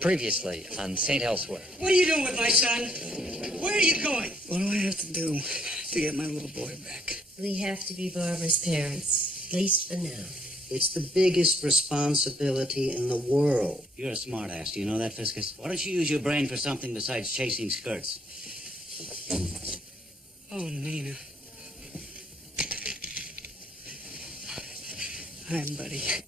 Previously on St. Elsewhere. What are you doing with my son? Where are you going? What do I have to do to get my little boy back? We have to be Barbara's parents, at least for now. It's the biggest responsibility in the world. You're a smartass. Do you know that, Fiscus? Why don't you use your brain for something besides chasing skirts? Oh, Nina. Hi, buddy.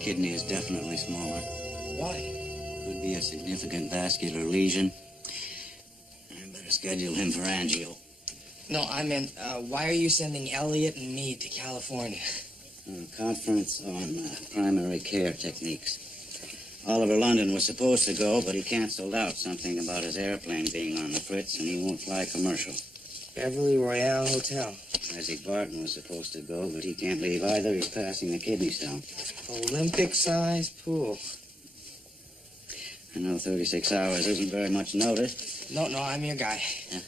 Kidney is definitely smaller. Why? Could be a significant vascular lesion. I better schedule him for angio. No, I meant, why are you sending Elliot and me to California? Conference on primary care techniques. Oliver London was supposed to go, but he canceled out something about his airplane being on the fritz, and he won't fly commercial. Beverly Royale Hotel. Isaac Barton was supposed to go, but he can't leave either. He's passing the kidney stone. Olympic-sized pool. I know 36 hours isn't very much notice. No, I'm your guy. Yeah.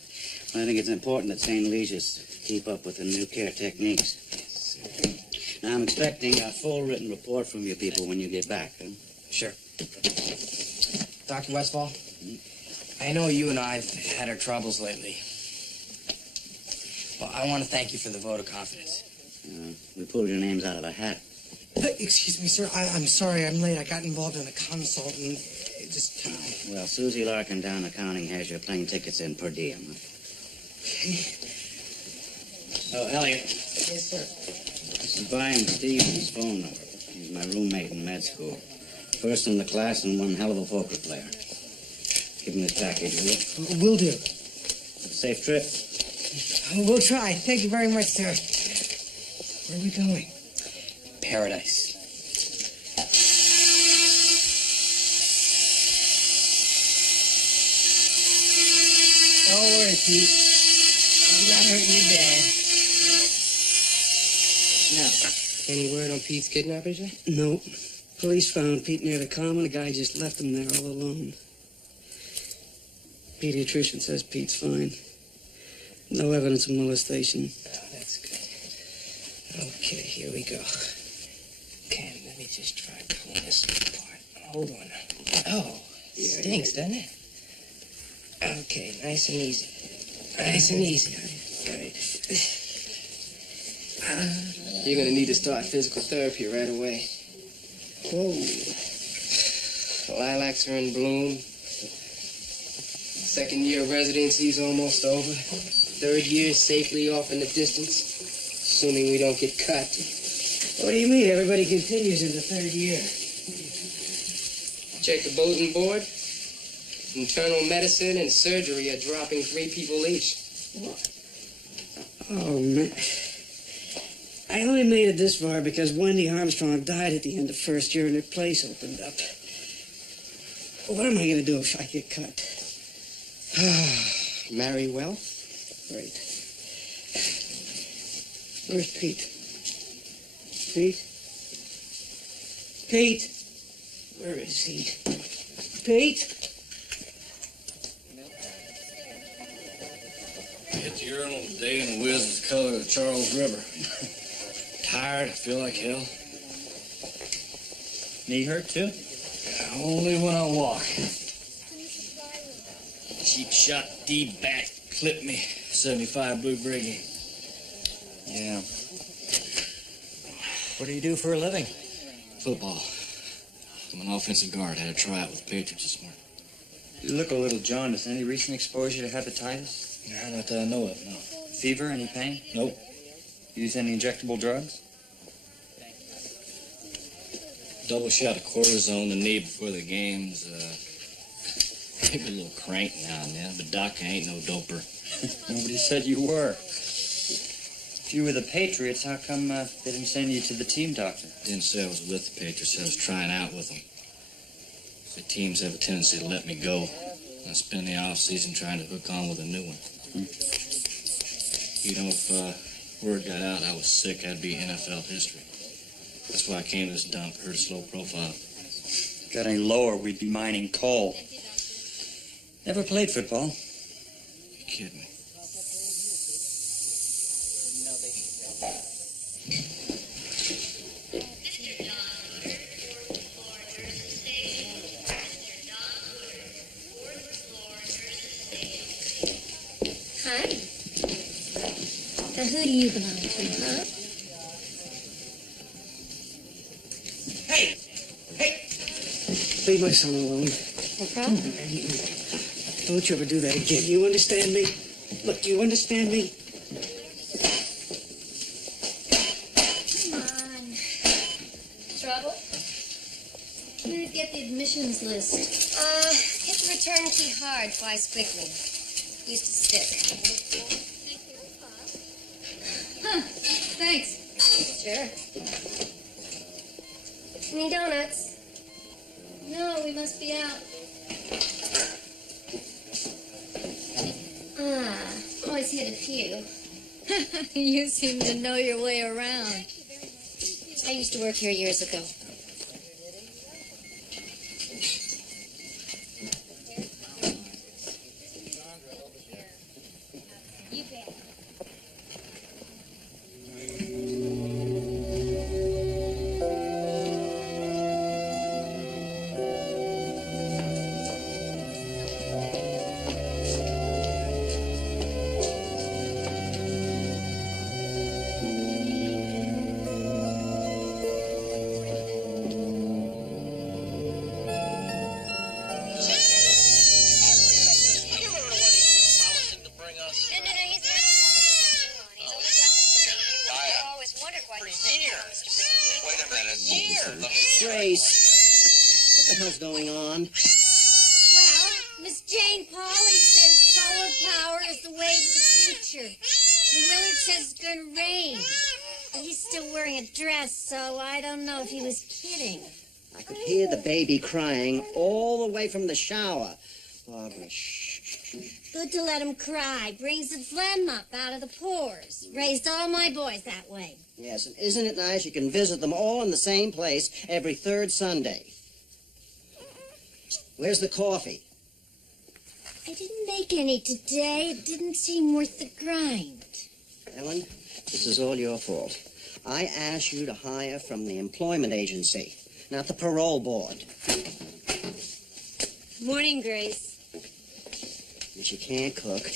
Well, I think it's important that St. Legis keep up with the new care techniques. Yes. Now, I'm expecting a full written report from you people when you get back. Huh? Sure. Dr. Westphal, I know you and I have had our troubles lately. Well, I want to thank you for the vote of confidence. We pulled your names out of a hat. Excuse me, sir. I'm sorry I'm late. I got involved in a consult and it just... Well, Susie Larkin down accounting has your plane tickets in per diem. Okay. Oh, Elliot. Yes, sir. This is Brian Stevens' phone number. He's my roommate in med school. First in the class and one hell of a poker player. Give him this package, will you? Will do. Have a safe trip. We'll try. Thank you very much, sir. Where are we going? Paradise. Don't worry, Pete. I'm not hurting your dad. Now, any word on Pete's kidnappers yet? No. Police found Pete near the common. The guy just left him there all alone. Pediatrician says Pete's fine. No evidence of molestation. Oh, that's good. Okay, here we go. Okay, let me just try to pull this apart. Hold on. Oh, stinks, doesn't it? Okay, nice and easy. Nice and easy. Good. You're gonna need to start physical therapy right away. Whoa. Lilacs are in bloom. Second year of residency's almost over. Third year safely off in the distance, assuming we don't get cut. What do you mean? Everybody continues in the third year. Check the bulletin board. Internal medicine and surgery are dropping 3 people each. Oh, man. I only made it this far because Wendy Armstrong died at the end of first year and her place opened up. What am I going to do if I get cut? Marry well? Great. Where's Pete? Pete? Pete? Where is he? Pete? Hit the urinal today and the whiz is the color of the Charles River. Tired, I feel like hell. Knee hurt too? Yeah, only when I walk. Cheap shot D-back clipped me. 75 Blue Brigade. Yeah. What do you do for a living? Football. I'm an offensive guard. Had a tryout with the Patriots this morning. You look a little jaundiced. Any recent exposure to hepatitis? Nah, not that I know of, no. Fever? Any pain? Nope. Use any injectable drugs? Double shot of cortisone the knee before the games. Maybe a little crank now and then, but Doc ain't no doper. Nobody said you were. If you were the Patriots, how come they didn't send you to the team doctor? Didn't say I was with the Patriots. I was trying out with them. The teams have a tendency to let me go. I spend the off season trying to hook on with a new one. You know, if word got out I was sick, I'd be NFL history. That's why I came to this dump, heard a slow profile. Got any lower, we'd be mining coal. Never played football. You kidding me? Hi. Now, who do you belong to, huh? Leave my son alone. No problem. Don't you ever do that again. You understand me? Look, do you understand me? Come on. Trouble? Where did you get the admissions list? Hit the return key hard twice quickly. Used to stick. Huh. Thanks. Sure. Any donuts? No, we must be out. Always hit a few. You seem to know your way around. I used to work here years ago. You bet. Grace, what the hell's going on? Well, Miss Jane Pauley says solar power is the way to the future. And Willard says it's going to rain. And he's still wearing a dress, so I don't know if he was kidding. I could hear the baby crying all the way from the shower. Barbara, shh. Good to let him cry. Brings the phlegm up out of the pores. Raised all my boys that way. Yes, and isn't it nice you can visit them all in the same place every third Sunday? Where's the coffee? I didn't make any today. It didn't seem worth the grind. Ellen, this is all your fault. I asked you to hire from the employment agency, not the parole board. Morning, Grace. She can't cook.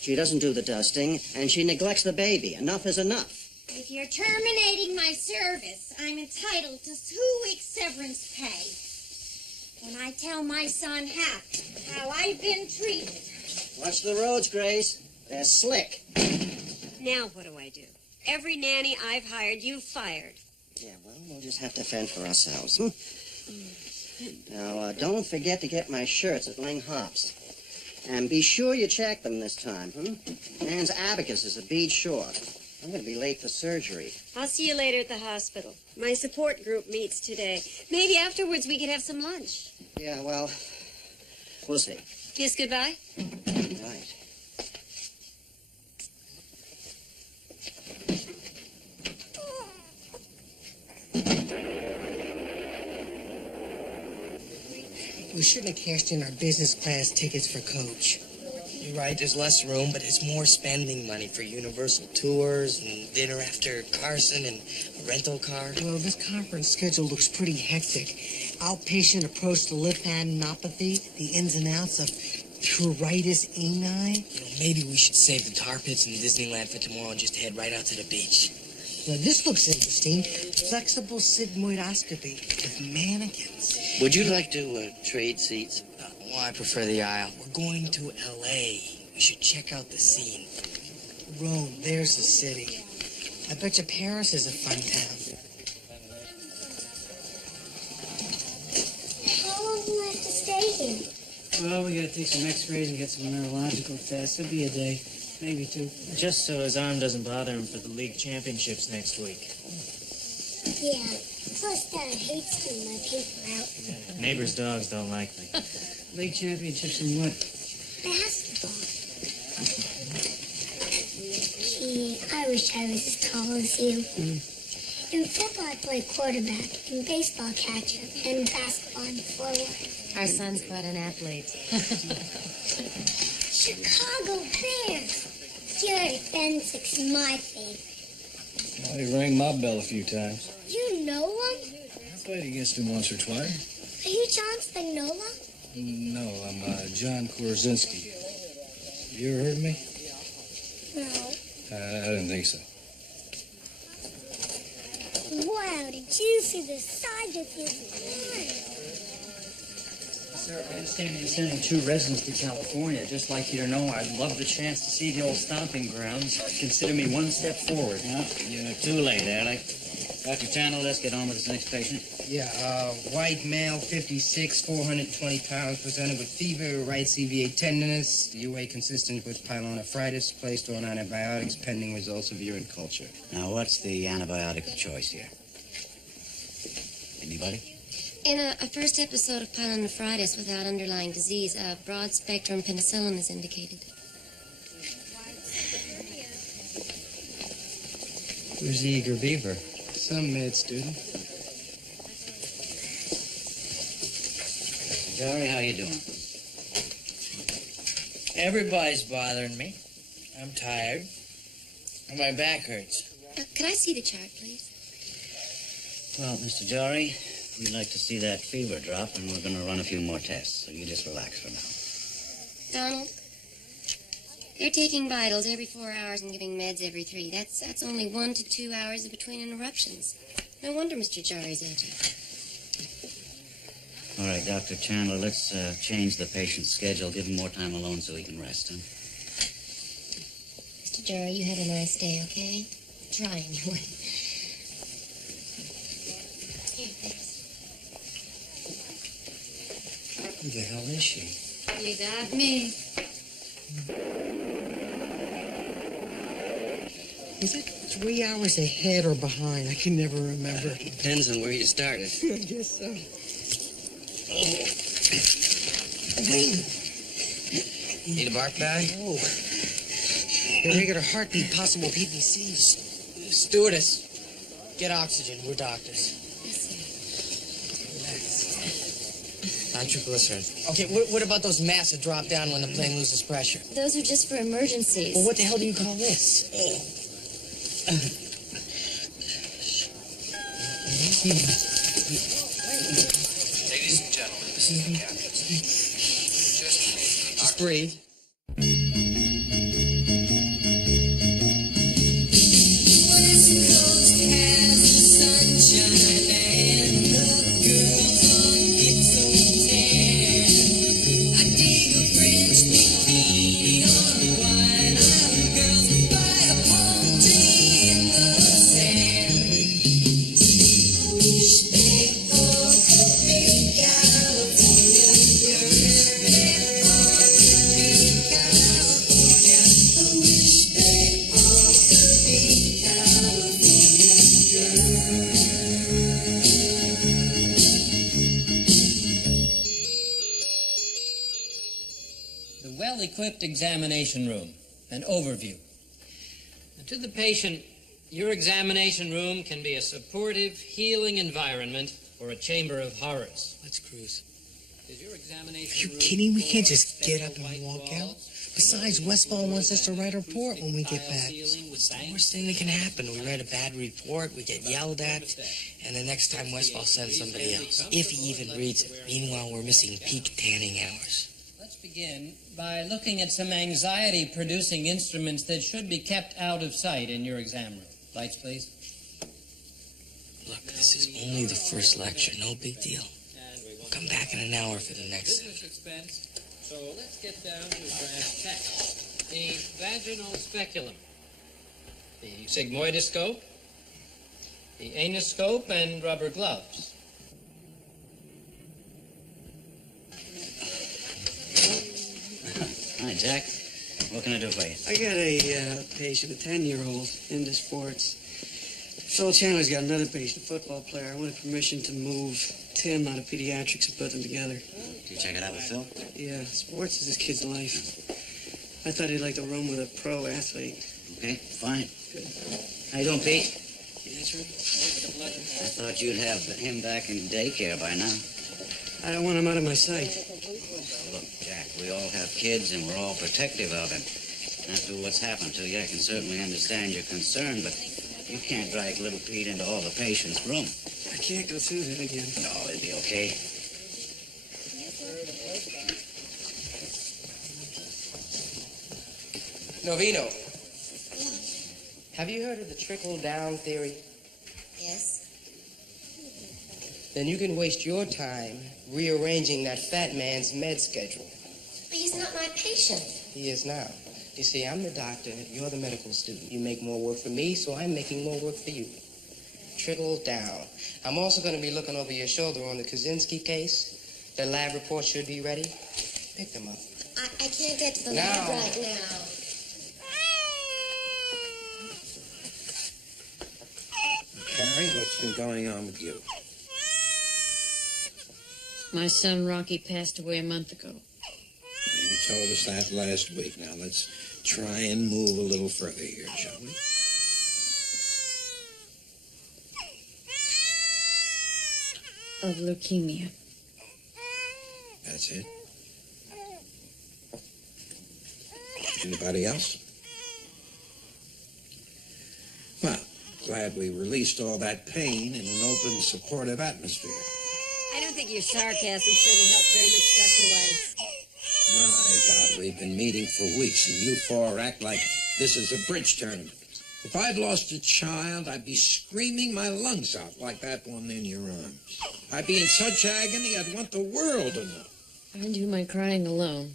She doesn't do the dusting, and she neglects the baby. Enough is enough. If you're terminating my service, I'm entitled to 2 weeks severance pay. When I tell my son how I've been treated. Watch the roads, Grace. They're slick. Now what do I do? Every nanny I've hired, you've fired. Yeah, well, we'll just have to fend for ourselves. Now, don't forget to get my shirts at Ling Hop's. And be sure you check them this time, Ann's abacus is a bead short. I'm going to be late for surgery. I'll see you later at the hospital. My support group meets today. Maybe afterwards we could have some lunch. Yeah, well, we'll see. Kiss goodbye? Right. We shouldn't have cashed in our business class tickets for Coach. You're right, there's less room, but it's more spending money for Universal tours and dinner after Carson and a rental car. Well, this conference schedule looks pretty hectic. Outpatient approach to lymphadenopathy, the ins and outs of pruritus ani. You know, maybe we should save the tar pits in Disneyland for tomorrow and just head right out to the beach. Now, this looks interesting. Flexible sigmoidoscopy with mannequins. Would you like to trade seats? Well, I prefer the aisle. We're going to L.A. We should check out the scene. Rome, there's the city. I bet you Paris is a fun town. How long do we have to stay here? Well, we gotta take some x-rays and get some neurological tests. It'll be a day, maybe two. Just so his arm doesn't bother him for the league championships next week. Yeah. Plus, Dad hates getting my paper out. Neighbors' dogs don't like me. League championships in what? Basketball. Gee, I wish I was as tall as you. In football, I play quarterback, in baseball, catcher, and basketball, and forward. Our son's quite an athlete. Chicago Bears. Jerry Fenwick's my favorite. Well, he rang my bell a few times. You know him? I played against him once or twice. Are you John Spagnola? No, I'm John Korzynski. You ever heard of me? No. I didn't think so. Wow, did you see the size of his arm? Sir, I understand you're sending 2 residents to California. Just like you to know, I'd love the chance to see the old stomping grounds. Consider me one step forward. No, you're too late, Alec. Dr. Channel, let's get on with this next patient. Yeah, white male, 56, 420 pounds, presented with fever, right CVA tenderness, UA consistent with pyelonephritis, placed on antibiotics pending results of urine culture. Now, what's the antibiotic of choice here? Anybody? In a first episode of pyelonephritis without underlying disease, a broad-spectrum penicillin is indicated. Who's the eager beaver? Some med student. Jerry, how you doing? Everybody's bothering me. I'm tired. And my back hurts. Could I see the chart, please? Well, Mr. Jory, we'd like to see that fever drop, and we're going to run a few more tests, so you just relax for now. Donald, they're taking vitals every 4 hours and giving meds every 3. That's only 1 to 2 hours between interruptions. No wonder Mr. Jory's edgy. All right, Dr. Chandler, let's change the patient's schedule. Give him more time alone so he can rest, huh? Mr. Jory, you have a nice day, okay? Try anyway. Here, thanks. Who the hell is she? You got me. Is it 3 hours ahead or behind? I can never remember. Depends on where you started. I guess so. Need a bark bag? Oh. Irregular heartbeat, possible PPC. Stewardess, get oxygen. We're doctors. Nitroglycerin. Okay, what about those masks that drop down when the plane loses pressure? Those are just for emergencies. Well, what the hell do you call this? Ladies and gentlemen, this is the captain. Just breathe. well-equipped examination room. An overview. To the patient, your examination room can be a supportive, healing environment or a chamber of horrors. Let's cruise. Is your examination Are you room kidding? We full can't of just get special up and white walk out. walls? Besides, Westfall wants us to write a report when we get Tile back. ceiling with It's the banks? worst thing that can happen. We write a bad report, we get yelled at, and the next time Westfall sends somebody else, if he even reads it. Meanwhile, we're missing peak tanning hours. Let's begin by looking at some anxiety-producing instruments that should be kept out of sight in your exam room. Lights, please. Look, this is only the first lecture. No big deal. We'll come back in an hour for the next. Business expense. So let's get down to brass tacks. The vaginal speculum, the sigmoidoscope, the anoscope, and rubber gloves. Hi, Jack. What can I do for you? I got a patient, a 10-year-old, into sports. Phil Chandler's got another patient, a football player. I wanted permission to move Tim out of pediatrics and put them together. Did you check it out with Phil? Yeah, sports is this kid's life. I thought he'd like to run with a pro athlete. Okay, fine. Good. How you doing, Pete? Yeah, that's right. I thought you'd have him back in daycare by now. I don't want him out of my sight. Look, Jack, we all have kids and we're all protective of him. After what's happened to you, I can certainly understand your concern, but you can't drag little Pete into all the patient's room. I can't go through that again. No, it'll be okay. Novino, have you heard of the trickle-down theory? Yes? Then you can waste your time rearranging that fat man's med schedule. But he's not my patient. He is now. You see, I'm the doctor, you're the medical student. You make more work for me, so I'm making more work for you. Trickle down. I'm also going to be looking over your shoulder on the Kaczynski case. The lab report should be ready. Pick them up. I can't get to the Now. lab right now. Carrie, what's been going on with you? My son Rocky passed away a month ago. You told us that last week. Now let's try and move a little further here, shall we? Of leukemia. That's it. Anybody else? Well, glad we released all that pain in an open, supportive atmosphere. I don't think your sarcasm's going to help very much, Dr. Weiss. My God, we've been meeting for weeks, and you four act like this is a bridge tournament. If I'd lost a child, I'd be screaming my lungs out like that one in your arms. I'd be in such agony, I'd want the world to know. I do my crying alone.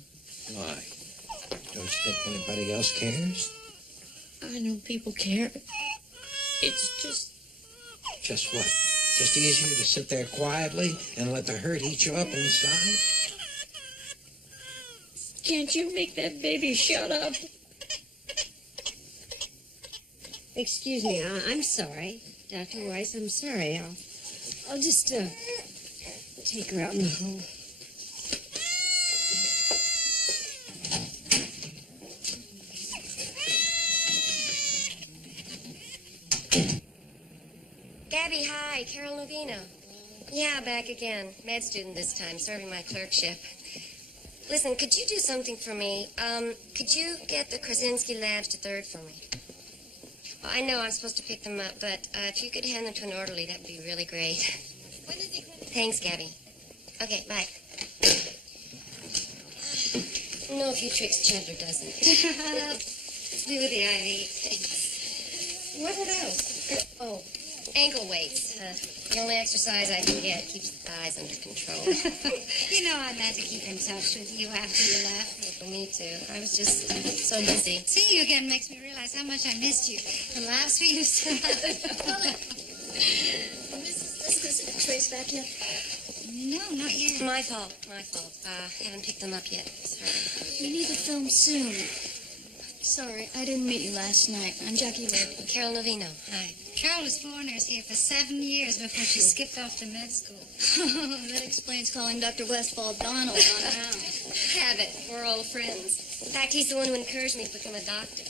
Why? Don't you think anybody else cares? I know people care. It's just... Just what? Just easier to sit there quietly and let the hurt eat you up inside? Can't you make that baby shut up? Excuse me, I'm sorry. Dr. Weiss, I'm sorry. I'll just, take her out in the hall. Gabby, hi. Carol Novino. Yeah, back again. Med student this time, serving my clerkship. Listen, could you do something for me? Could you get the Krasinski labs to 3rd for me? Well, I know I'm supposed to pick them up, but if you could hand them to an orderly, that would be really great. Thanks, Gabby. Okay, bye. No, a few tricks Chandler doesn't. Do with the IV. Thanks. What else? Oh, ankle weights. The only exercise I can get keeps the thighs under control. You know I meant to keep in touch with you after you left. Well, me too. I was just so busy. Seeing you again makes me realize how much I missed you. The laughs we used to have. This trace back yet? No, not yet. My fault. Haven't picked them up yet. Sorry. We need to film soon. Sorry, I didn't meet you last night. I'm Jackie Wood. Carol Novino. Hi. Carol was foreigners here for 7 years before she skipped off to med school. That explains calling Dr. Westfall Donald on her own. Habit. We're old friends. In fact, he's the one who encouraged me to become a doctor.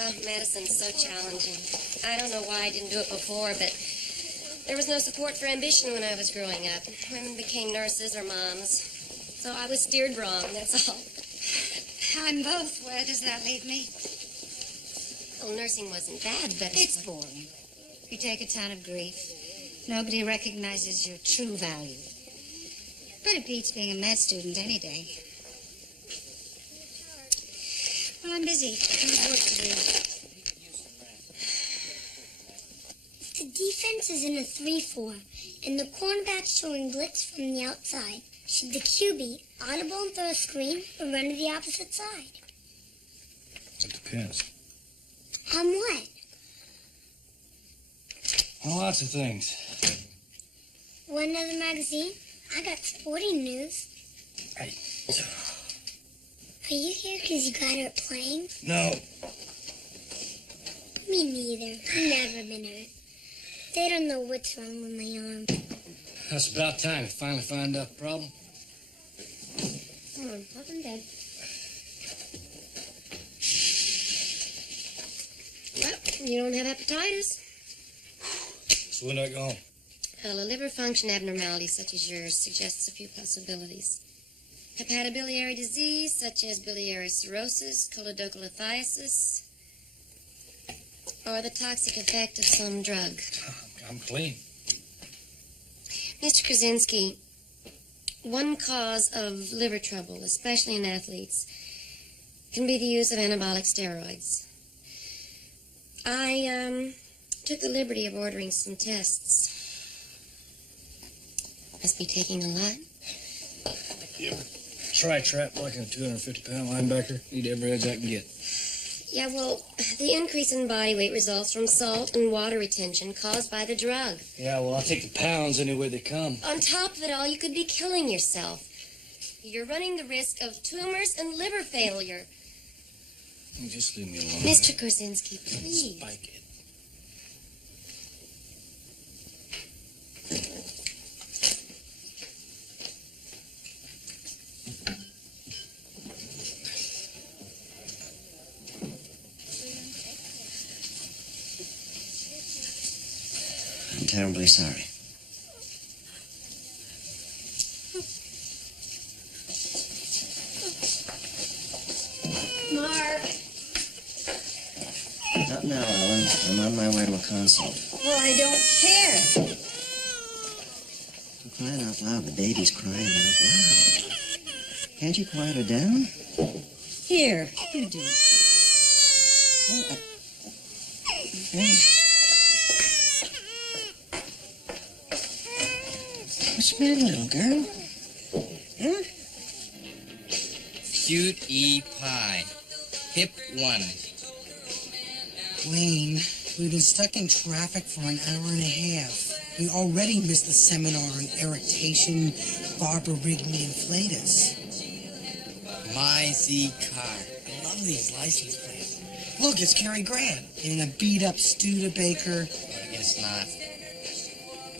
Oh, medicine's so challenging. I don't know why I didn't do it before, but there was no support for ambition when I was growing up. Women became nurses or moms. So I was steered wrong, that's all. I'm both. Where does that leave me? Well, nursing wasn't bad, but... It's boring. You take a ton of grief. Nobody recognizes your true value. But it beats being a med student any day. Well, I'm busy. I have work to do. The defense is in a 3-4, and the cornerback's showing blitz from the outside. Should the QB audible and throw a screen or run to the opposite side? It depends. On what? On lots of things. Want another magazine? I got sporting news. Hey. Are you here because you got hurt playing? No. Me neither. I've never been hurt. They don't know what's wrong with my arm. That's about time to finally find out the problem. Come on, pop in bed. Well, you don't have hepatitis. So when do I go home? Well, a liver function abnormality such as yours suggests a few possibilities. Hepatobiliary disease such as biliary cirrhosis, choledocholithiasis, or the toxic effect of some drug. I'm clean. Mr. Krasinski, one cause of liver trouble, especially in athletes, can be the use of anabolic steroids. I took the liberty of ordering some tests. Must be taking a lot. You ever try trap blocking a 250-pound linebacker? Need every edge I can get. Yeah, well, the increase in body weight results from salt and water retention caused by the drug. Yeah, well, I'll take the pounds any way they come. On top of it all, you could be killing yourself. You're running the risk of tumors and liver failure. Just leave me alone. Mr. Krasinski, please. Spike it. I'm terribly sorry. Mark. Not now, Ellen. I'm on my way to a consult. Well, I don't care. I'm crying out loud. The baby's crying out loud. Can't you quiet her down? Here, you do. Oh, hey. What's the matter, little girl? Huh? Cute pie. Hip 1. Wayne, we've been stuck in traffic for an hour and a half. We already missed the seminar on irritation. Barbara rigged me inflatus. My Z car. I love these license plates. Look, it's Cary Grant in a beat-up Studebaker. I guess not.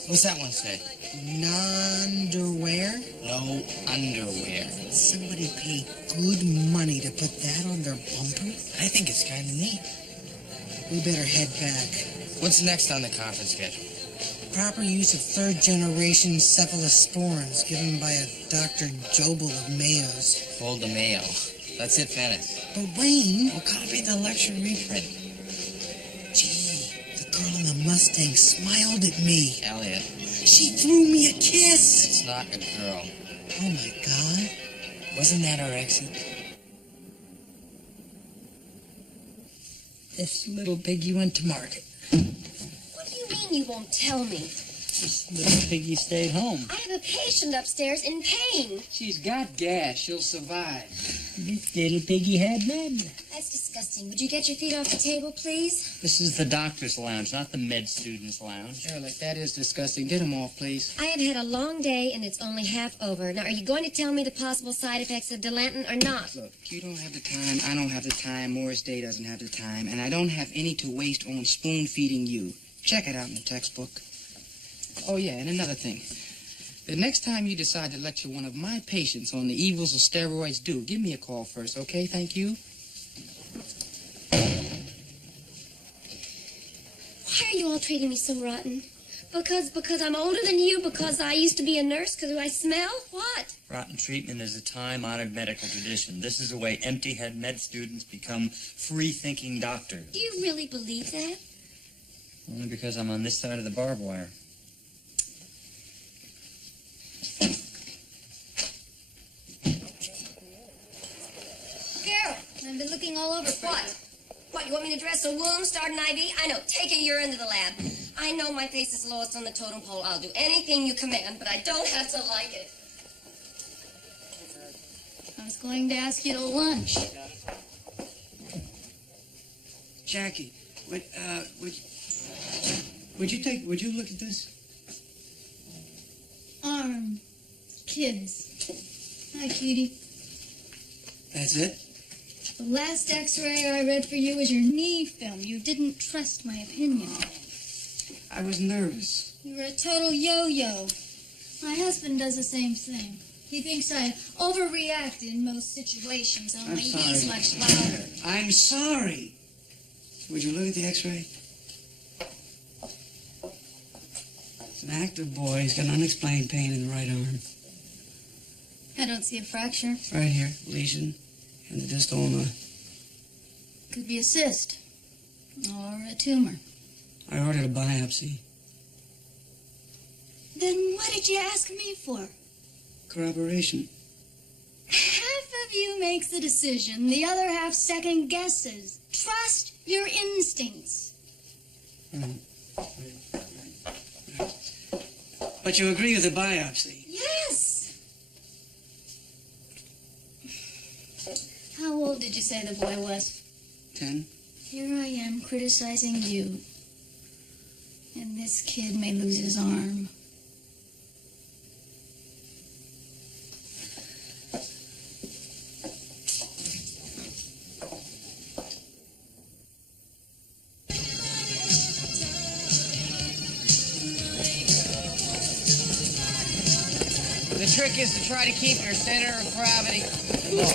What's that one say? Non-underwear? No underwear. Somebody paid good money to put that on their bumper? I think it's kind of neat. We better head back. What's next on the conference schedule? Proper use of third-generation cephalosporins given by a Dr. Jobel of Mayo's. Hold the Mayo. Let's hit Venice. But Wayne... We'll copy the lecture reprint. Gee, the girl in the Mustang smiled at me. Elliot. She threw me a kiss. It's not a girl. Oh, my God. Wasn't that our exit? This little piggy went to market. What do you mean you won't tell me? This little piggy stayed home. I have a patient upstairs in pain. She's got gas. She'll survive. This little piggy had none. That's disgusting. Would you get your feet off the table, please? This is the doctor's lounge, not the med student's lounge. Shirley, that is disgusting. Get him off, please. I have had a long day, and it's only half over. Now, are you going to tell me the possible side effects of Delanton or not? Look, you don't have the time, I don't have the time, Morris Day doesn't have the time, and I don't have any to waste on spoon-feeding you. Check it out in the textbook. Oh, yeah, and another thing. The next time you decide to lecture one of my patients on the evils of steroids, give me a call first, okay? Thank you. Why are you all treating me so rotten? Because I'm older than you? Because I used to be a nurse? Because I smell? What? Rotten treatment is a time-honored medical tradition. This is the way empty-head med students become free-thinking doctors. Do you really believe that? Only because I'm on this side of the barbed wire. Carol, I've been looking all over for what? What, you want me to dress a wound, start an IV? I know. Take a urine to the lab. I know my face is lowest on the totem pole. I'll do anything you command, but I don't have to like it. I was going to ask you to lunch. Jackie, would you look at this? Arm. Kids. Hi, cutie. That's it? The last x-ray I read for you was your knee film. You didn't trust my opinion. I was nervous. You were a total yo-yo. My husband does the same thing. He thinks I overreact in most situations, only he's much louder. I'm sorry. Would you look at the x-ray? It's an active boy. He's got unexplained pain in the right arm. I don't see a fracture. Right here, lesion in the distal ulna. Could be a cyst. Or a tumor. I ordered a biopsy. Then what did you ask me for? Corroboration. Half of you makes the decision, the other half second guesses. Trust your instincts. But you agree with the biopsy? Yes. How old did you say the boy was? 10. Here I am criticizing you. And this kid may lose his arm. The trick is to try to keep your center of gravity low.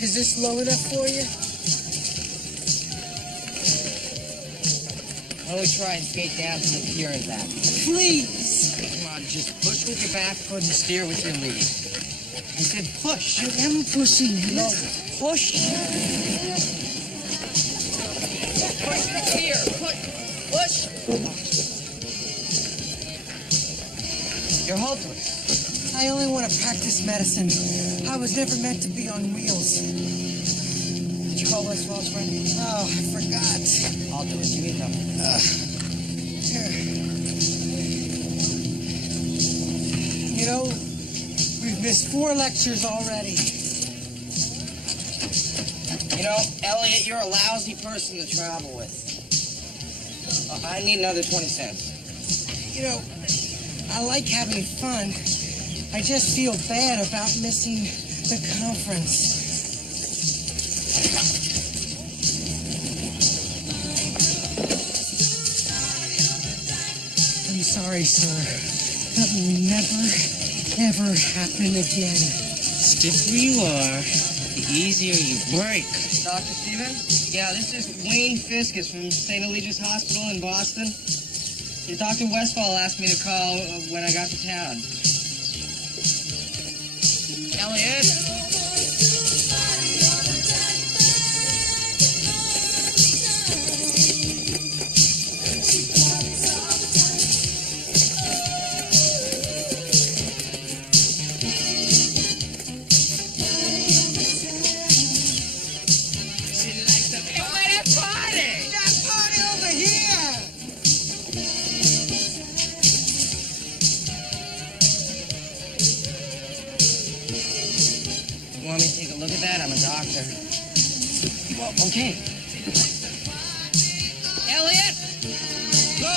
Is this low enough for you? Why don't we try and skate down to the pier and back? Please! Come on, just push with your back foot and steer with your lead. I said push. I am pushing. No, push. Push the pier. Push. You're hopeless. I only want to practice medicine. I was never meant to be on wheels. Did you call West Wells, friend? Oh, I forgot. I'll do it. Give me a number. Here. You know, we've missed 4 lectures already. You know, Elliot, you're a lousy person to travel with. I need another 20 cents. You know, I like having fun. I just feel bad about missing the conference. I'm sorry, sir. That will never, ever happen again. Stiffer you are, the easier you break. Dr. Stevens? Yeah, this is Wayne Fiskus from St. Eligius Hospital in Boston. Yeah, Dr. Westfall asked me to call when I got to town. Elliot? Want me to take a look at that? I'm a doctor. Well, okay. Elliot! Go!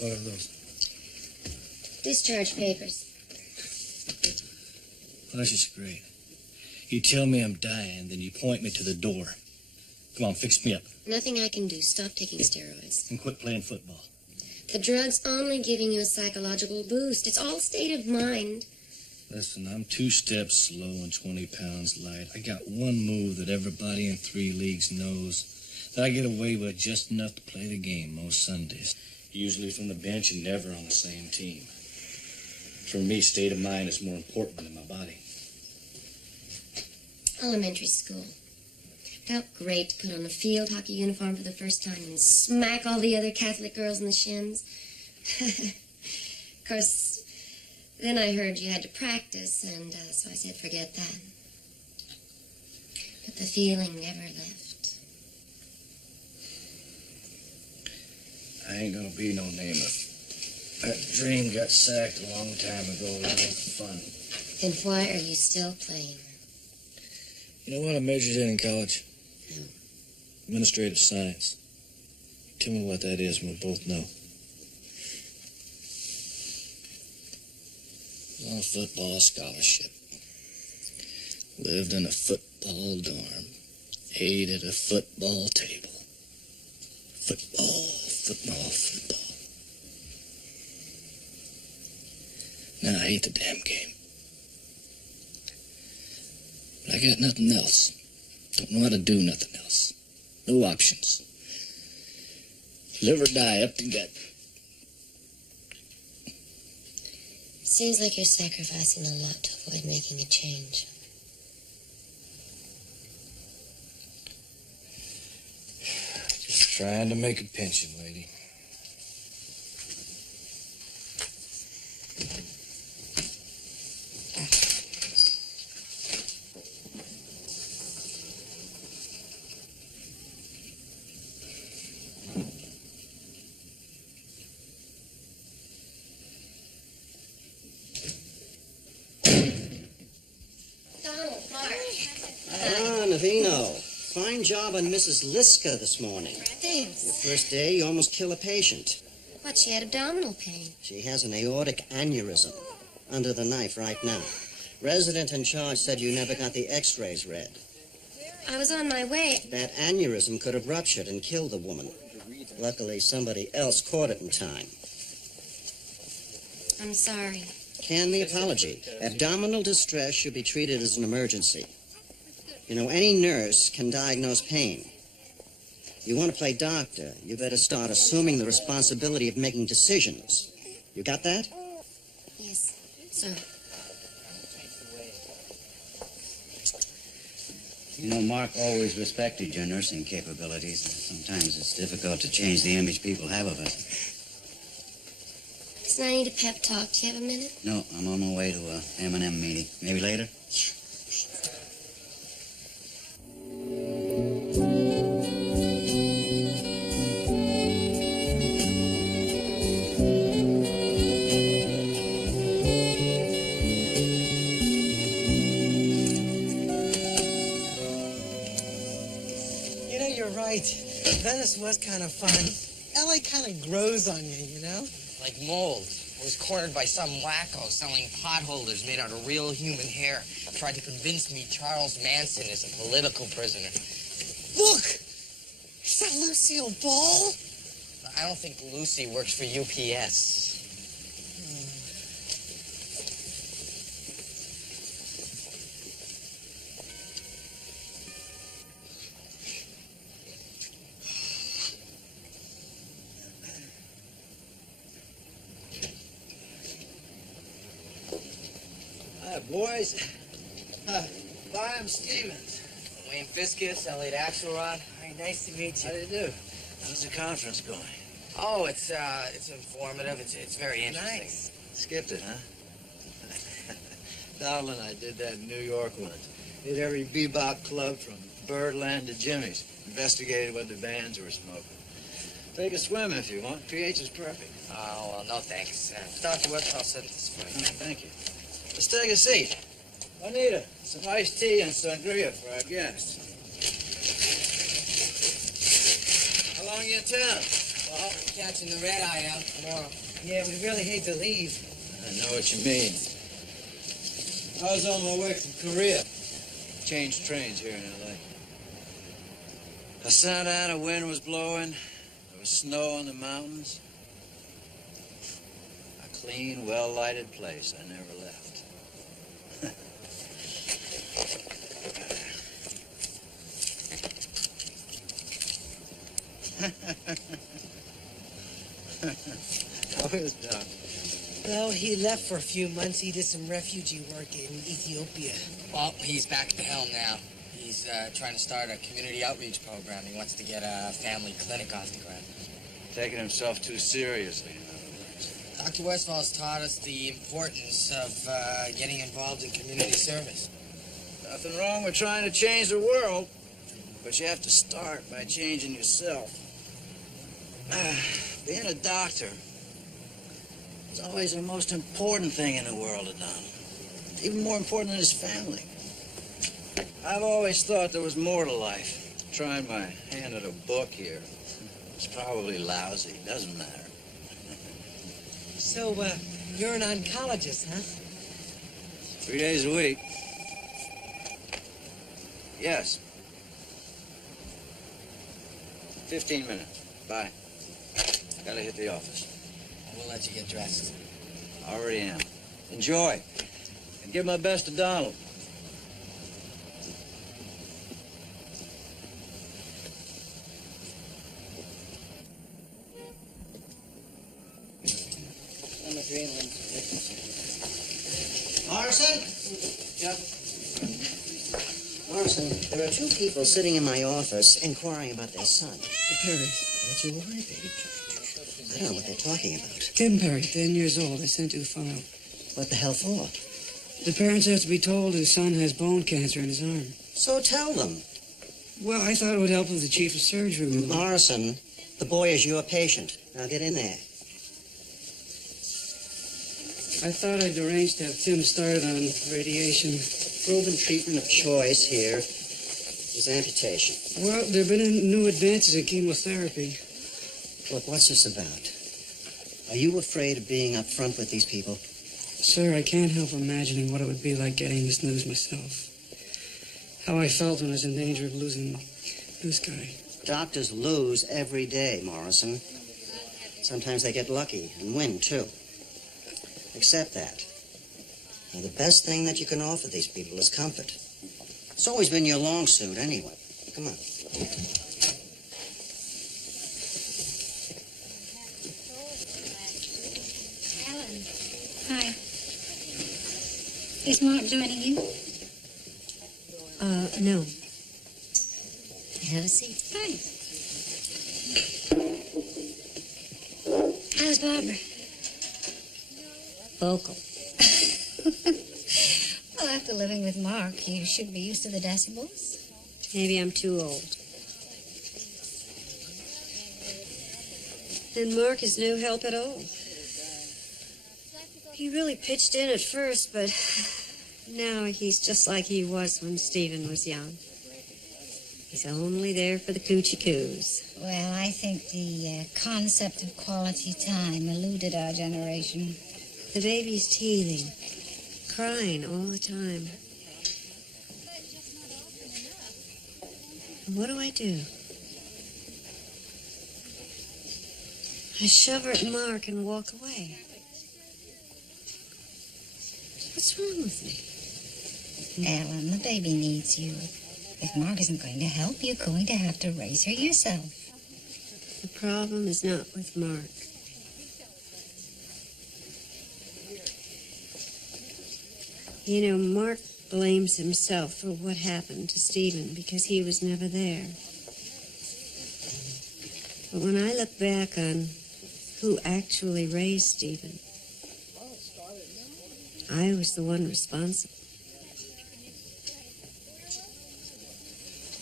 What are those? Discharge papers. Oh, that's just great. You tell me I'm dying, then you point me to the door. Come on, fix me up. Nothing I can do. Stop taking steroids. And quit playing football. The drug's only giving you a psychological boost. It's all state of mind. Listen, I'm 2 steps slow and 20 pounds light. I got one move that everybody in 3 leagues knows, that I get away with just enough to play the game most Sundays. Usually from the bench and never on the same team. For me, state of mind is more important than my body. Elementary school. Felt great to put on a field hockey uniform for the first time and smack all the other Catholic girls in the shins. Of course, then I heard you had to practice, and so I said forget that. But the feeling never left. I ain't gonna be no namer. That dream got sacked a long time ago. That was fun. Then why are you still playing? You know what I majored in college? No. Administrative science. Tell me what that is and we'll both know. On a football scholarship. Lived in a football dorm. Ate at a football table. Football, football, football. Now I hate the damn game. But I got nothing else. Don't know how to do nothing else. No options. Live or die, up to gut. Seems like you're sacrificing a lot to avoid making a change. Just trying to make a pension, lady. Navino, fine job on Mrs. Liska this morning. Thanks. Your first day, you almost kill a patient. What, she had abdominal pain? She has an aortic aneurysm under the knife right now. Resident in charge said you never got the x-rays read. I was on my way. That aneurysm could have ruptured and killed the woman. Luckily, somebody else caught it in time. I'm sorry. Can the apology. Abdominal distress should be treated as an emergency. You know, any nurse can diagnose pain. You want to play doctor, you better start assuming the responsibility of making decisions. You got that? Yes, sir. You know, Mark always respected your nursing capabilities. Sometimes it's difficult to change the image people have of it. Listen, I need a pep talk. Do you have a minute? No, I'm on my way to a M&M meeting. Maybe later? Right. Venice was kind of fun. LA kind of grows on you, you know? Like mold. I was cornered by some wacko selling potholders made out of real human hair. Tried to convince me Charles Manson is a political prisoner. Look! Is that Lucille Ball? I don't think Lucy works for UPS. Boys, I'm Stevens. Wayne Fiskis, Elliot Axelrod. Hey, nice to meet you. How do you do? How's the conference going? Oh, it's informative. It's very interesting. Nice. Skipped it, huh? Donald and I did that in New York once. Did every bebop club from Birdland to Jimmy's. Investigated what the bands were smoking. Take a swim if you want. pH is perfect. Oh, well, no thanks. Dr. West, I'll set this for you. Thank you. Let's take a seat. Juanita, some iced tea and sangria for our guests. How long you in town? Well, catching the red eye out tomorrow. Yeah, we really hate to leave. I know what you mean. I was on my way from Korea. change trains here in L.A. A Santa Ana wind was blowing. There was snow on the mountains. A clean, well-lighted place I never left. How is Doc? Well, he left for a few months. He did some refugee work in Ethiopia. Well, he's back at the helm now. He's trying to start a community outreach program. He wants to get a family clinic off the ground. Taking himself too seriously, in other words. Dr. Westfall's taught us the importance of getting involved in community service. Nothing wrong with trying to change the world, but you have to start by changing yourself. Being a doctor is always the most important thing in the world to Donald. Even more important than his family. I've always thought there was more to life. Trying my hand at a book here. It's probably lousy. Doesn't matter. So, you're an oncologist, huh? 3 days a week. Yes. 15 minutes. Bye. Gotta hit the office. We'll let you get dressed. Already am. Enjoy. And give my best to Donald. Morrison? Yep. Morrison, there are two people sitting in my office inquiring about their son. Perry. That's all right, baby. I don't know what they're talking about. Tim Perry, 10 years old. I sent you the file. What the hell for? The parents have to be told his son has bone cancer in his arm. So tell them. Well, I thought it would help if the chief of surgery would... Morrison, the boy is your patient. Now get in there. I thought I'd arranged to have Tim started on radiation. Proven treatment of choice here is amputation. Well, there have been new advances in chemotherapy. Look, what's this about? Are you afraid of being up front with these people? Sir, I can't help imagining what it would be like getting this news myself. How I felt when I was in danger of losing this guy. Doctors lose every day, Morrison. Sometimes they get lucky and win, too. Accept that. Now, the best thing that you can offer these people is comfort. It's always been your long suit, anyway. Come on. Alan. Hi. Is Mark joining you? No. Have a seat. Thanks. How's Barbara? Vocal. Well, after living with Mark, you should be used to the decibels. Maybe I'm too old. And Mark is no help at all. He really pitched in at first, but now he's just like he was when Stephen was young. He's only there for the coochie-coos. Well, I think the concept of quality time eluded our generation. The baby's teething, crying all the time. And what do? I shove her at Mark and walk away. What's wrong with me? Ellen, the baby needs you. If Mark isn't going to help, you're going to have to raise her yourself. The problem is not with Mark. You know, Mark blames himself for what happened to Stephen because he was never there. But when I look back on who actually raised Stephen, I was the one responsible.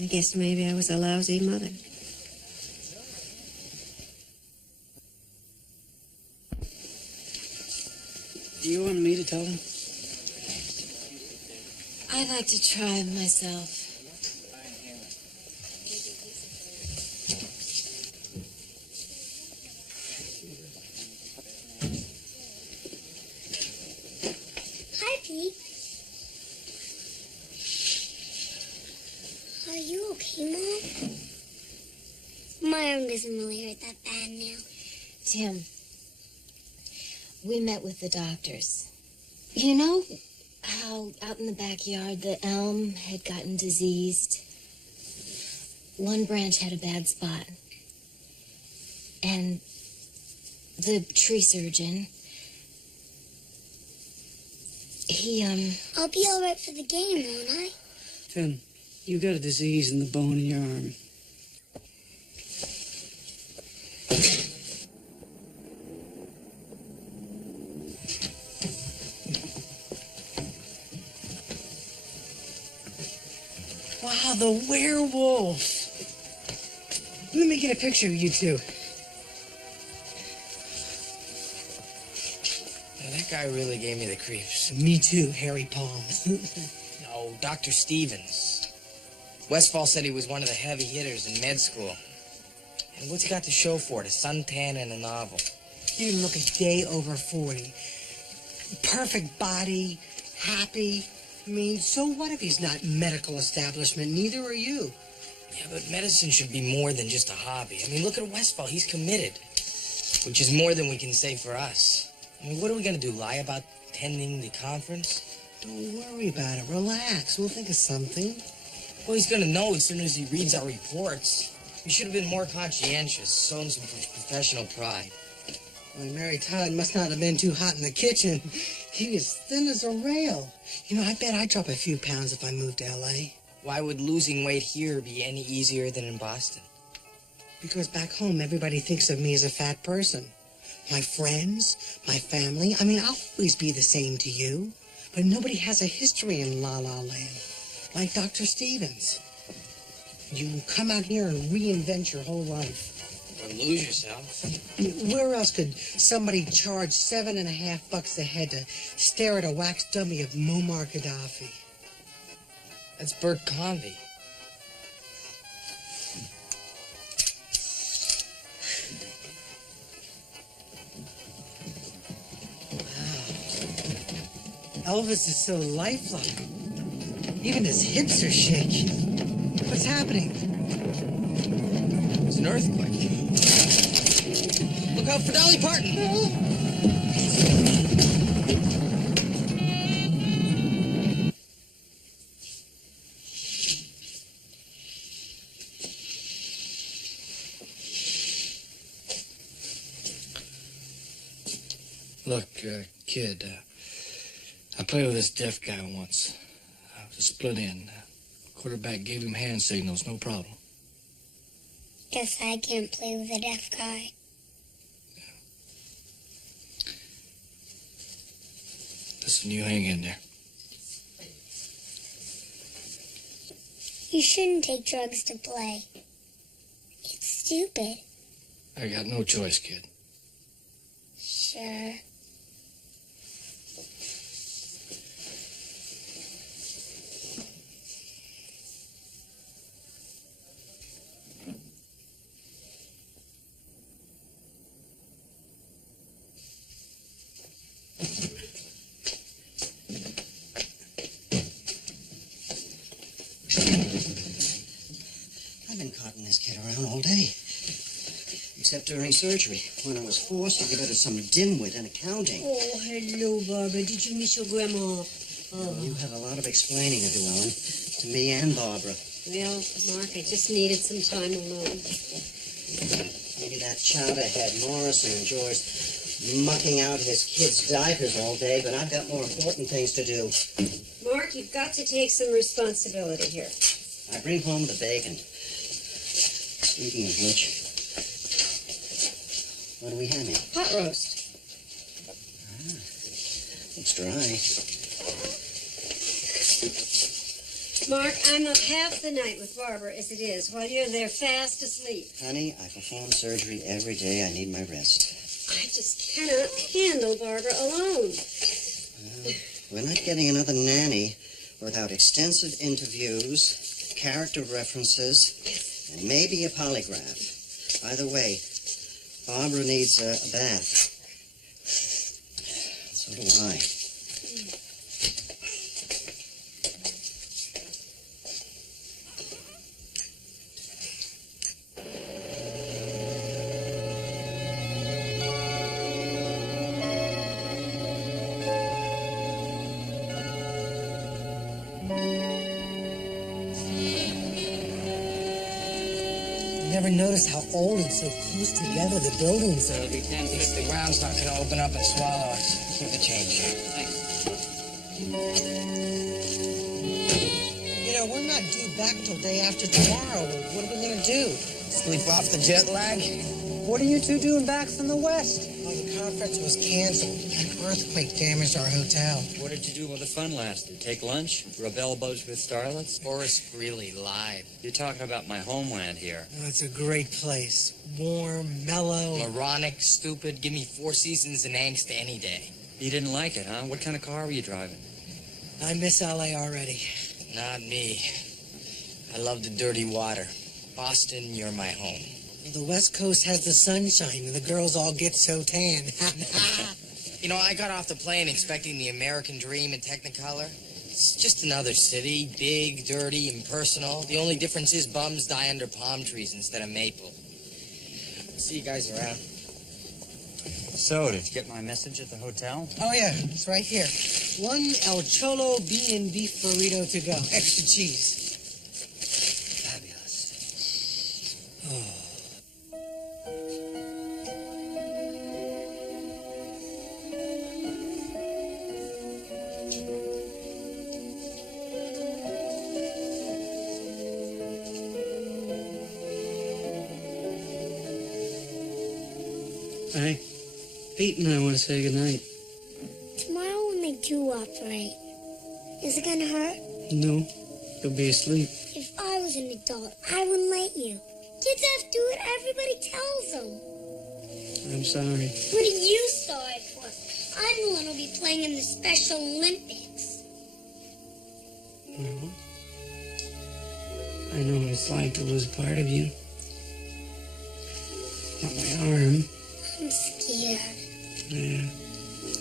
I guess maybe I was a lousy mother. Do you want me to tell him? I'd like to try myself. Hi, Pete. Are you okay, Mom? My arm doesn't really hurt that bad now. Tim, we met with the doctors. You know how out in the backyard the elm had gotten diseased? One branch had a bad spot. And the tree surgeon, I'll be all right for the game, won't I? Tim, you got a disease in the bone in your arm. Wow, the werewolf. Let me get a picture of you two. Yeah, that guy really gave me the creeps. Me too, Harry Palm. No, Dr. Stevens. Westfall said he was one of the heavy hitters in med school. And what's he got to show for it? A suntan and a novel. You look a day over 40. Perfect body, happy. I mean, so what if he's not medical establishment? Neither are you. Yeah, but medicine should be more than just a hobby. I mean, look at Westfall. He's committed, which is more than we can say for us. I mean, what are we going to do, lie about attending the conference? Don't worry about it. Relax. We'll think of something. Well, he's going to know as soon as he reads our reports. We should have been more conscientious, shown some professional pride. Well, Mary Todd must not have been too hot in the kitchen. He was thin as a rail. You know, I bet I'd drop a few pounds if I moved to L.A. Why would losing weight here be any easier than in Boston? Because back home, everybody thinks of me as a fat person. My friends, my family. I mean, I'll always be the same to you. But nobody has a history in La La Land, like Dr. Stevens. You come out here and reinvent your whole life. Or lose yourself. Where else could somebody charge $7.50 a head to stare at a wax dummy of Muammar Gaddafi? That's Bert Convey. Elvis is so lifelike. Even his hips are shaking. What's happening? It's an earthquake. Look out for Dolly Parton! Look, kid, I played with this deaf guy once. I was a split end. Quarterback gave him hand signals, no problem. Guess I can't play with a deaf guy. Listen, you hang in there. You shouldn't take drugs to play. It's stupid. I got no choice, kid. Sure. I've been carting this kid around all day. Except during surgery, when I was forced to give it to some dimwit in accounting. Oh, hello, Barbara. Did you miss your grandma? You have a lot of explaining to do, Ellen. To me and Barbara. Well, Mark, I just needed some time alone. Maybe that chowderhead Morrison enjoys mucking out his kids' diapers all day, but I've got more important things to do. Mark, you've got to take some responsibility here. I bring home the bacon. Speaking of which, what are we having? Pot roast. It's dry. Mark, I'm up half the night with Barbara as it is, while you're there fast asleep. Honey, I perform surgery every day. I need my rest. I just cannot handle Barbara alone. We're not getting another nanny without extensive interviews, character references, and maybe a polygraph. By the way, Barbara needs a bath. So do I. never noticed how old and so close together the buildings are. The ground's not gonna open up and swallow us. Keep the change here. You know, we're not due back till day after tomorrow. What are we gonna do? Sleep off the jet lag? What are you two doing back from the West? Oh, the conference was canceled. An earthquake damaged our hotel. What did you do while the fun lasted? Take lunch? Rub elbows with starlets? Forrest really lied. You're talking about my homeland here. Oh, it's a great place. Warm, mellow. Moronic, stupid, give me 4 seasons and angst any day. You didn't like it, huh? What kind of car were you driving? I miss L.A. already. Not me. I love the dirty water. Boston, you're my home. The West Coast has the sunshine, and the girls all get so tan. You know, I got off the plane expecting the American dream in Technicolor. It's just another city, big, dirty, impersonal. The only difference is bums die under palm trees instead of maple. See you guys around. So, did you get my message at the hotel? Oh, yeah, it's right here. 1 El Cholo bean beef burrito to go. Extra cheese. Fabulous. Oh. Hey, Pete and I want to say goodnight. Tomorrow when they do operate, is it gonna hurt? No, you'll be asleep. If I was an adult, I wouldn't let you. Kids have to do what everybody tells them. I'm sorry. What are you sorry for? I'm the one who'll be playing in the Special Olympics. Well, I know what it's like to lose a part of you. Not my arm. I'm scared. Yeah,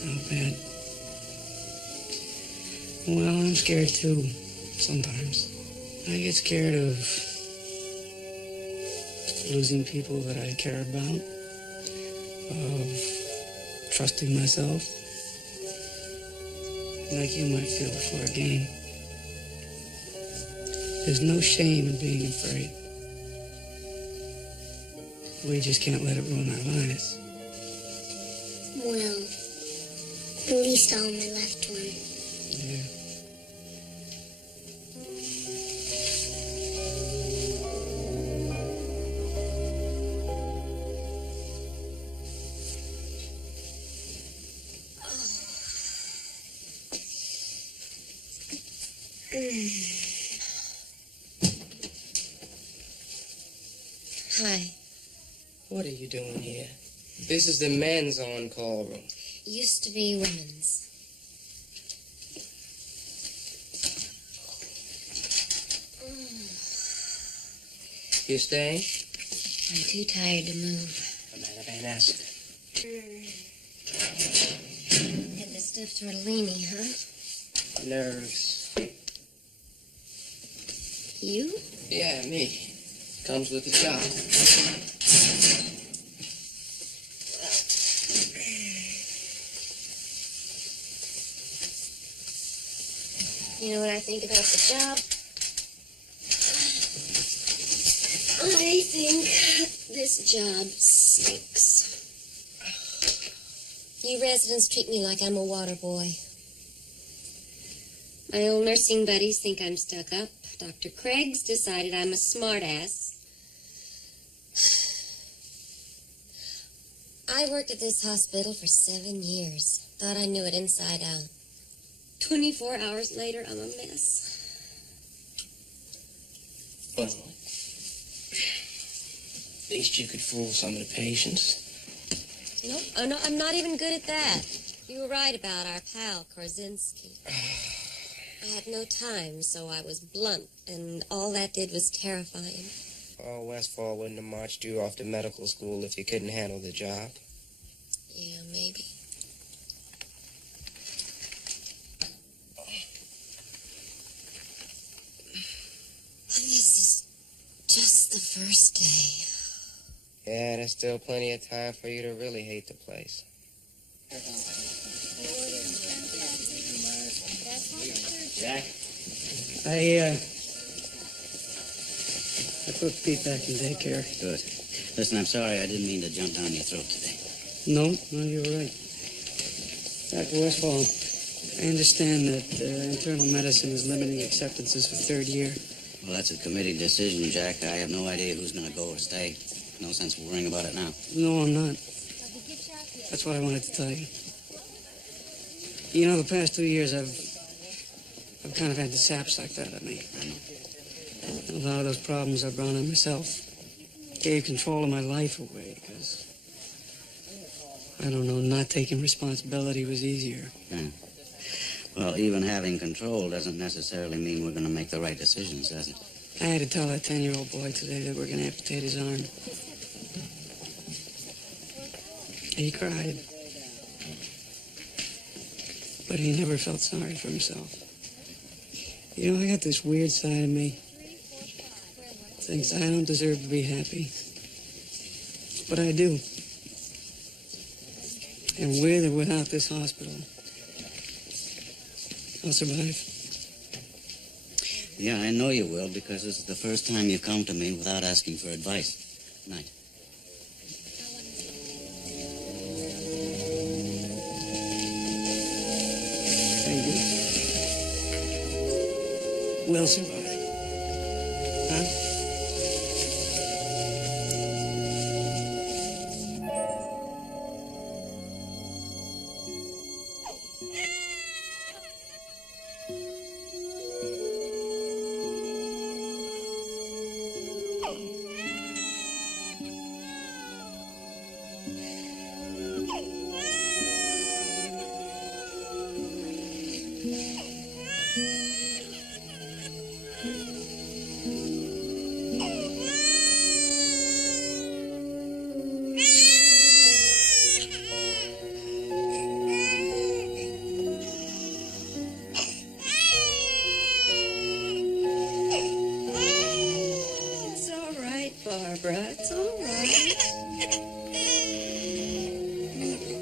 I'll bet. Well, I'm scared too, sometimes. I get scared of losing people that I care about, of trusting myself, like you might feel before a game. There's no shame in being afraid. We just can't let it ruin our lives. Well, at least I'll my left one. Yeah. Hi. What are you doing here? This is the men's on-call room. Used to be women's. You staying? I'm too tired to move. Amanda Van Ness. Had the stiff tortellini, huh? Nerves. You? Yeah, me. Comes with the job. You know what I think about the job? I think this job stinks. You residents treat me like I'm a water boy. My old nursing buddies think I'm stuck up. Dr. Craig's decided I'm a smartass. I worked at this hospital for 7 years. Thought I knew it inside out. 24 hours later, I'm a mess. Well, at least you could fool some of the patients. Nope. Oh, no, I'm not even good at that. You were right about our pal, Korzinski. I had no time, so I was blunt, and all that did was terrify him. Oh, Westfall wouldn't have marched you off to medical school if you couldn't handle the job. Yeah, maybe. This is just the first day. Yeah, there's still plenty of time for you to really hate the place. Jack? I put Pete back in daycare. Good. Listen, I'm sorry I didn't mean to jump down your throat today. No, you were right. Dr. Westfall, I understand that internal medicine is limiting acceptances for third year. Well, that's a committee decision, Jack. I have no idea who's going to go or stay. No sense worrying about it now. No, I'm not. That's what I wanted to tell you. You know, the past 2 years, I've kind of had the saps like that at me. A lot of those problems I brought on myself. Gave control of my life away because, I don't know, not taking responsibility was easier. Yeah. Well, even having control doesn't necessarily mean we're going to make the right decisions, does it? I had to tell that 10-year-old boy today that we're going to amputate his arm. He cried. But he never felt sorry for himself. You know, I got this weird side of me. Thinks I don't deserve to be happy. But I do. And with or without this hospital, I'll survive. Yeah, I know you will, because this is the first time you've come to me without asking for advice. Good night. We'll survive. Huh? It's all right, Barbara. It's all right.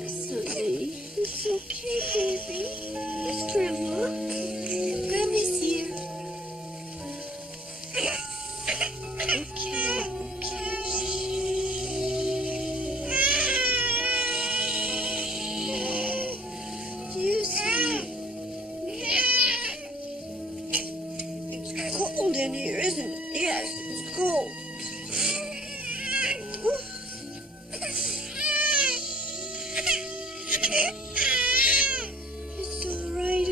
Sonny, it's okay, baby. It's Grandma. Grandma's here. Okay, You see, it's cold in here, isn't it? Yes, it's cold. It's all right.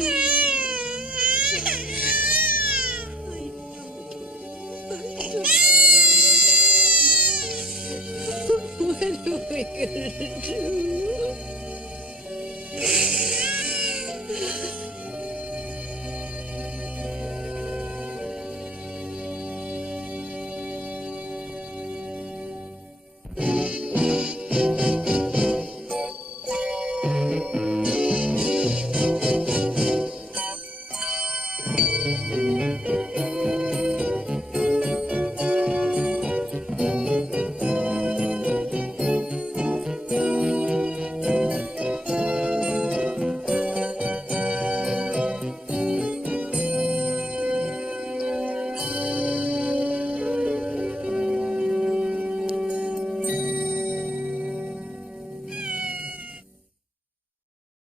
What are we gonna do?